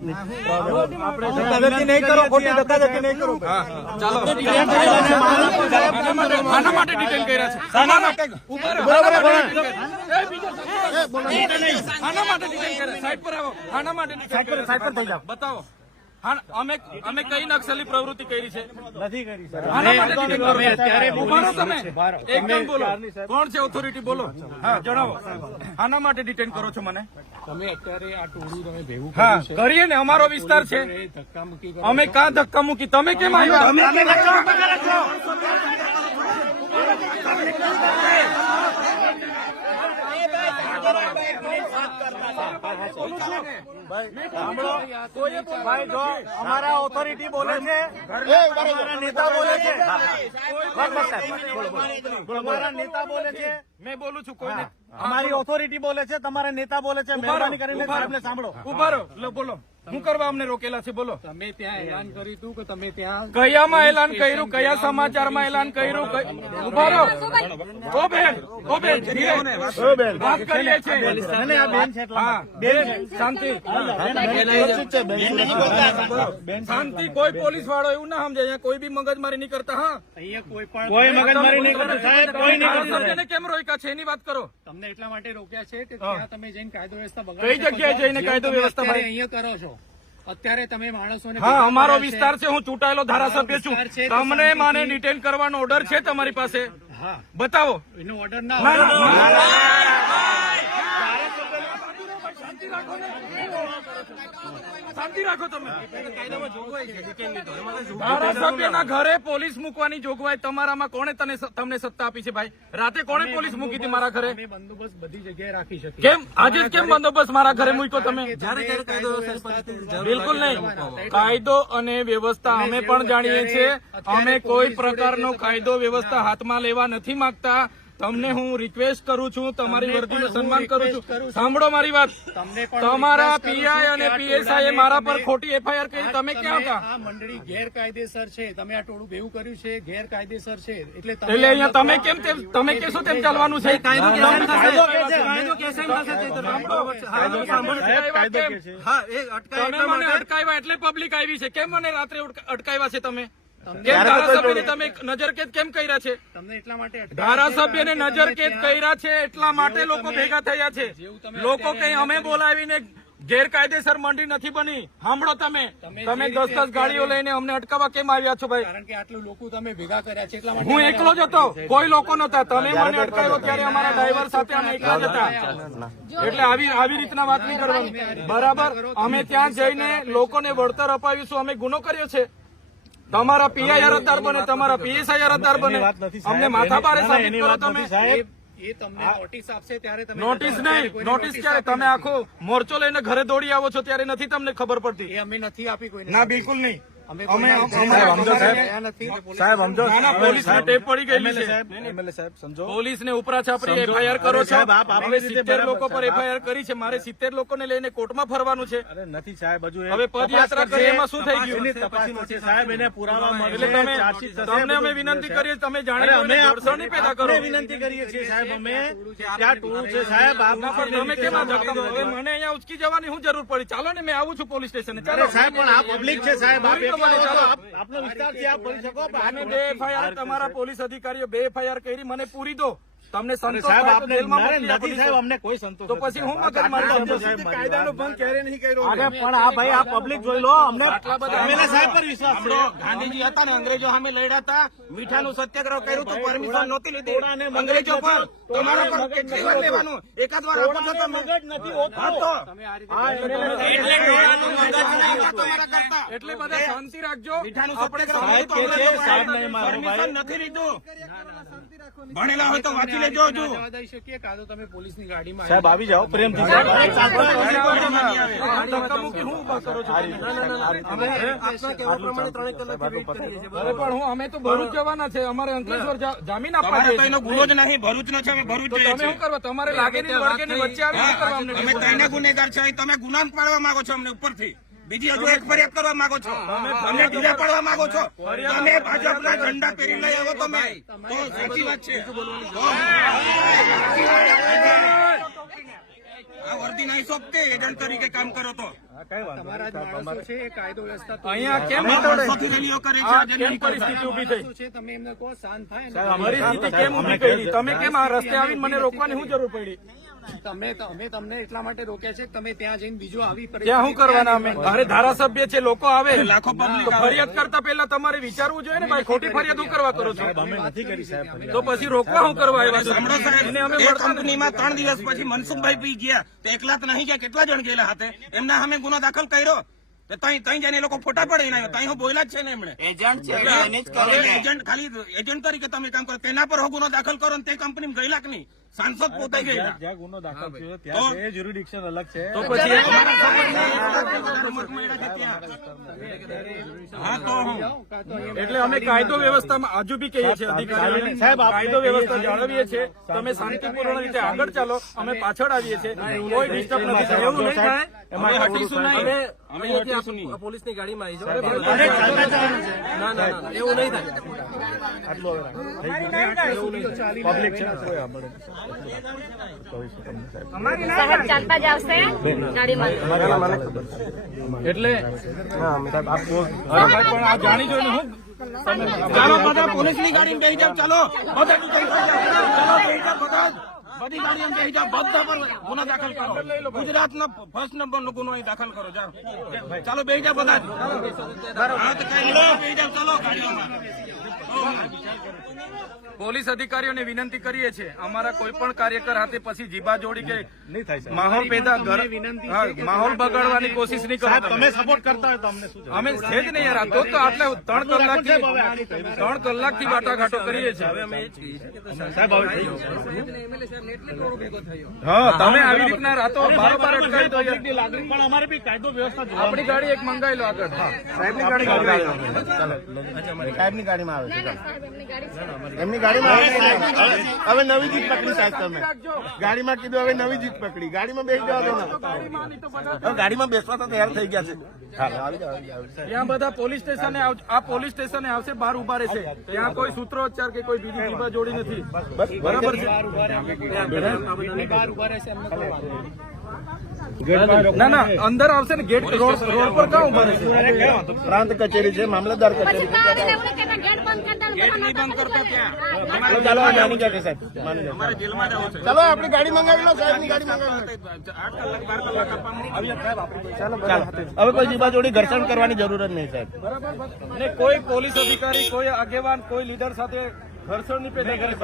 ધક્કાધક્કી નહીં કરો, ખોટી ધક્કાધક્કી નહીં કરો. ચાલો આના માટે ડિટેન કર્યા છે. આના માટે સાઈડ પર આવો. આના માટે સાઈડ પર થઈ જાઓ. બતાવો અમે કઈ નક્સલી પ્રવૃત્તિ કરી છે? નથી કરી સર. આના માટે ડિટેન કરો. ઉભા રહો તમે. એકદમ બોલો. કોણ છે ઓથોરિટી? બોલો. હા જણાવો. આના માટે ડિટેન કરો છો મને? તમે અત્યારે આ ટોળું તમે ભેગું હા કરીએ ને, અમારો વિસ્તાર છે. ધક્કામુક્કી અમે કાં ધક્કા મૂકી? તમે કેમ આવ્યા? ભાઈ જો અમારા ઓથોરિટી બોલે છે, અમારા નેતા બોલે છે, અમારા નેતા બોલે છે, મેં બોલું છું. કોઈ અમારી ઓથોરિટી બોલે છે, તમારા નેતા બોલે છે. મહેરબાની કરીને સાહેબને સાંભળો. ઉભા રહો. બોલો. શું કરવા અમને રોકેલા છે? બોલો. તમે ત્યાં એલાન કર્યું હતું કે તમે ત્યાં કયામાં એલાન કર્યું? કયા સમાચારમાં એલાન કર્યું? ઉભા રહો. ઓ બેન વાત કરીએ છીએ. હા બેન શાંતિ શાંતિ. કોઈ પોલીસ વાળો એવું ના સમજે. અહીંયા કોઈ બી મગજમારી નહીં કરતા. હા અહીંયા કોઈ મગજમારી નહીં કરતું સાહેબ, કોઈ નહીં કરતું. કેમ રોક્યા છે એની વાત કરો. તમને એટલા માટે રોક્યા છે કે ત્યાં તમે જઈને કાયદો વ્યવસ્થા કઈ બગાડી જગ્યાએ જઈને કાયદો વ્યવસ્થા ભાઈ? અહીંયા કરો છો અત્યારે તમે માણસોને. હા અમારો વિસ્તાર છે. હું ચૂંટાયેલો ધારાસભ્ય છું. તમને મને ડિટેન કરવાનો ઓર્ડર છે તમારી પાસે? હા બતાવો. એનો ઓર્ડર ના હોય. શાંતિ રાખો તમે. ધારાસભ્યના ઘરે પોલીસ મૂકવાની જોગવાઈ તમારામાં કોણે તમને સત્તા આપી છે ભાઈ? રાતે કોણે પોલીસ મૂકી હતી મારા ઘરે? અમે બંદોબસ્ત બધી જગ્યાએ રાખી શકીએ. કેમ આજે જ કેમ બંદોબસ્ત મારા ઘરે મૂક્યો તમે? બિલકુલ નહીં. કાયદો અને વ્યવસ્થા અમે પણ જાણીએ છીએ. અમે કોઈ પ્રકારનો કાયદો વ્યવસ્થા હાથમાં લેવા નથી માંગતા. તમને હું રિક્વેસ્ટ કરું છું, તમારી વર્દીનું સન્માન કરું છું. સાંભળો મારી વાત. તમારા પીઆઈ અને પીએસઆઈ મારા પર ખોટી એફઆઈઆર કરી. તમે ક્યાં હતા? આ મંડળી ગેરકાયદેસર છે. તમે આ ટોળું ભેગું કર્યું છે, ગેરકાયદેસર છે. એટલે અહીંયા તમે કેમ તમે કેશો તેમ ચાલવાનું છે? તમે મને અટકાવ્યા એટલે પબ્લિક આવી છે. કેમ મને રાત્રે અટકાવ્યા છે તમે? કેમ ધારાસભ્યને તમે નજરકેદ કેમ કર્યા છે? તમને એટલા માટે ધારાસભ્યને નજરકેદ કર્યા છે એટલા માટે લોકો ભેગા થયા છે. લોકો કઈ અમે બોલાવીને ગેરકાયદેસર મંડી નથી બની. સાંભળો તમે 10 ગાડીઓ લઈને અમને અટકાવવા કેમ આવ્યા છો ભાઈ? કારણ કે આટલું લોકો તમે ભેગા કર્યા છે એટલા માટે. હું એકલો જ હતો, કોઈ લોકો નતા. તમે મને અટકાવ્યો ત્યારે અમારા ડ્રાઈવર સાથે અમે એકલા જ હતા. એટલે આવી રીતના વાત નહીં કરવાની. બરાબર. અમે ત્યાં જઈને લોકોને વળતર અપાવીશું. અમે ગુનો કર્યો છે? તમારા પીઆઈ અરજદાર બને, તમારા પીએસઆઈ અરજદાર બને. અમને માથા ભારે સાબિત કરો તમે. એ તમને નોટિસ આપશે ત્યારે તમે. નોટિસ નહીં. નોટિસ ક્યારે? તમે આખો મોરચો લઈને ઘરે દોડી આવો છો ત્યારે નથી તમને ખબર પડતી? એ અમે નથી આપી કોઈને. ના બિલકુલ નહીં. પોલીસને ટેપ પડી ગયેલી છે. સમજો. પોલીસને ઉપરા છાપરી એફઆઈઆર કરો છો. હવે 70 લોકો પર એફઆઈઆર કરી છે. મારે 70 લોકોને લઈને કોર્ટમાં ફરવાનું છે. નથી સાહેબ, હજુ હવે પદયાત્રા કરી એમાં શું થઈ ગયું? સાહેબ એને પુરાવા એટલે તમને અમે વિનંતી કરીએ તમે જાણે નહીં પેદા કરો. વિનંતી કરીએ છીએ સાહેબ અમે. ત્યાં ટોળું છે સાહેબ. તમે કેમ આ ધક્કા? હવે મને અહીંયા ઉચકી જવાની શું જરૂર પડી? ચાલો ને મેં આવું છું પોલીસ સ્ટેશને. ચાલો સાહેબ, પણ આ પબ્લિક છે સાહેબ. આપનો વિસ્તાર છે, આપ કરી શકો. આને 2 એફઆઈઆર તમારા પોલીસ અધિકારીઓ 2 એફઆઈઆર કરી. મને પૂરી દો. તમને સંતોષ સાહેબ થાય તો આપને જેલમાં મોકલી નથી આપીશું. સાહેબ, અમને કોઈ સંતોષ તો પછી હું મગજમારી કાયદાનો ભંગ ક્યારે નહીં કર્યો. પણ આ ભાઈ આ પબ્લિક જોઈ લો. અમને આટલા બધા અમે સાહેબ પર વિશ્વાસ છે. ગાંધીજી હતા ને અંગ્રેજો સામે લડ્યા હતા. મીઠાનું સત્યાગ્રહ કર્યું હતું, પરમિશન નહોતી લીધી અંગ્રેજો પર. તમારા પર કેટલી વાર લેવાનું? એકાદ વાર આપો છો તમે. મગજ નથી હોતું. એટલે બધા શાંતિ રાખજો. મીઠાનું આપણે પરમિશન નથી લીધું. ભણેલા હોય તો વાંચી લેજો. હજુ જવા દઈ શકીએ કાં તો તમે પોલીસની ગાડીમાં સાહેબ આવી જાઓ પ્રેમથી. ધક્કામુક્કી હું ઉભા કરો છો? અરે પણ અમે તો ભરૂચ જવાના છે. અમારે અંકલેશ્વર જામીન આપવા તમારે તો છે. એનો ગુનો જ નહીં. ભરૂચ નો છે. અમે ભરૂચ જઈએ તમે છીએ. શું કરવા? તમારે લાગે નહીં વળગેની વચ્ચે આવી શું કરવા અમને? અમે ત્રણે ગુનેગાર છે. તમે ગુનામ પાડવા માંગો છો અમને ઉપરથી. બીજી હજુ એક ફરિયાદ કરવા માંગો છો. અમને ઢીલા પાડવા માંગો છો. તમે ભાજપના ઝંડા પહેરી લઈ આવો તમે તો સાચી વાત છે. આ વર્દી નહીં સોંપતે એજન્ટ તરીકે કામ કરો તો તમારા જ માણસો છે એ કાયદો વ્યવસ્થા અહીંયા કેમ વર્ષોથી રેલીઓ કરે છે આ આજે કેમ નહીં કરતા. પરિસ્થિતિ ઉભી થઈ છે તમે એમને કહો શાંત થાય ને પરિસ્થિતિ કેમ ઉભી કરી તમે કેમ આ રસ્તે આવીને મને રોકવાની શું જરૂર પડી અમે તમને એટલા માટે રોક્યા છે કે તમે ત્યાં જઈને બીજો આવી ત્યાં શું કરવાના અમે અરે ધારાસભ્ય છે લોકો આવે લાખો પબ્લિક તો ફરિયાદ કરતા પહેલા તમારે વિચારવું જોઈએ ને ભાઈ ખોટી ફરિયાદ શું કરવા કરો છો તો પછી રોકવા શું કરવા આવ્યા છો? સાંભળો સાહેબ, એને અમે એ મળતા નથી. કંપનીમાં 3 દિવસ પછી મનસુખભાઈ પી ગયા તો એકલા તો નહીં ગયા, કેટલા જણ ગયેલા હાથે એમના સામે ગુનો દાખલ કર્યો તો તઈ જઈને એ લોકો ફોટા પડીને આવ્યો તઈ હું બોલ્યા જ છે ને એમણે એજન્ટ ખાલી એજન્ટ તરીકે તમે કામ કરો તેના પર હો ગુનો દાખલ કરો ને તે કંપની ગયેલા કે નહીં? સાંસદ પોતે ગયેલા જ્યાં ગુનો દાખલ થયો તો? ત્યાં એ જ્યુરિડિક્શન અલગ છે. તો પછી હા તો હું એટલે અમે કાયદો વ્યવસ્થામાં આજુ બી કહીએ છીએ અધિકારીઓને કાયદો વ્યવસ્થા જાળવીએ છીએ તમે શાંતિપૂર્ણ રીતે આગળ ચાલો અમે પાછળ આવીએ છીએ કોઈ ડિસ્ટર્બ નથી થાય. એવું નહીં થાય અમે હટીશું નહીં. અમે અહીંયાથી હટીશું નહીં. પોલીસની ગાડીમાં આવી અરે ચાલતા જવાનું છે. ના એવું નહીં થાય આટલું હવે પબ્લિક છે કોઈ સાંભળે નહીં. સાહેબ ચાલતા જ આવશે ગાડીમાં એટલે સાહેબ આપ ભાઈ પણ આ જાણી જોઈને હું ચાલો બધા પોલીસની ગાડીમાં બેસી જાઓ, ચાલો બધા બેસી જાઓ, ચાલો બેસી જાઓ બધા જ. બધી ગાડીમાં બેસી જાઓ, બધા પર ગુનો દાખલ કરો. ગુજરાતનો ફર્સ્ટ નંબરનો ગુનો અહીં દાખલ કરો. જાઓ ચાલો બેસી જાઓ બધા જ. હા તો કઈ નહીં, બેસી જાઓ, ચાલો ગાડીઓમાં. પોલીસ અધિકારીઓને વિનંતી કરીએ છીએ અમારા કોઈ પણ કાર્યકર હાથે પછી જીબા જોડી કે નહીં થાય સાહેબ. માહોલ પેદા માહોલ બગાડવાની કોશિશ નહીં કરો સાહેબ તમે. તમે સપોર્ટ કરતા હોય તો અમને શું જરૂર? અમે છે જ નહીં યાર આ તો આટલે 3 કલાકથી વાટાઘાટો કરીએ છીએ સાહેબ હવે થઈ ગયું. હા તમે આવી રીતના રાતો બારોબાર અટકાવી દો યાર. પણ અમારે બી કાયદો વ્યવસ્થા જોવા આપણી ગાડી એક મંગાવી લો આગળ સાહેબની ગાડીમાં આવે છે. એમની ગાડીમાં આવે છે. હવે નવી જીત પકડી સાહેબ તમે ગાડીમાં કીધું હવે નવી જીત પકડી ગાડીમાં બેસી જવા દો ને. હવે ગાડીમાં બેસવા તો તૈયાર થઈ ગયા છે. ત્યાં બધા પોલીસ સ્ટેશને આ પોલીસ સ્ટેશને આવશે બહાર ઉભા રહેશે ત્યાં કોઈ સૂત્રોચ્ચાર કે કોઈ બીજી જીબા જોડી નથી બરાબર છે બહાર ઉભા રહેશે એમને કહો. ના અંદર આવશે ને ગેટ રોડ પર ક્યાં ઉભા રહેશે પ્રાંત કચેરી છે મામલતદાર કચેરી છે. ગેટ બંધ કરી ચાલો આ માની ગયા સાહેબ માની ગયા. અમારે જેલમાં જવું છે. ચાલો આપણી ગાડી મંગાવી લો સાહેબની ગાડી મંગાવી લો. 8 કલાક 12 કલાક આપવામાં. ચાલો હવે કોઈ જીબા જોડી ઘર્ષણ કરવાની જરૂર જ નહીં સાહેબ. ને કોઈ પોલીસ અધિકારી કોઈ આગેવાન કોઈ લીડર સાથે ઘર્ષણની પેદા કરે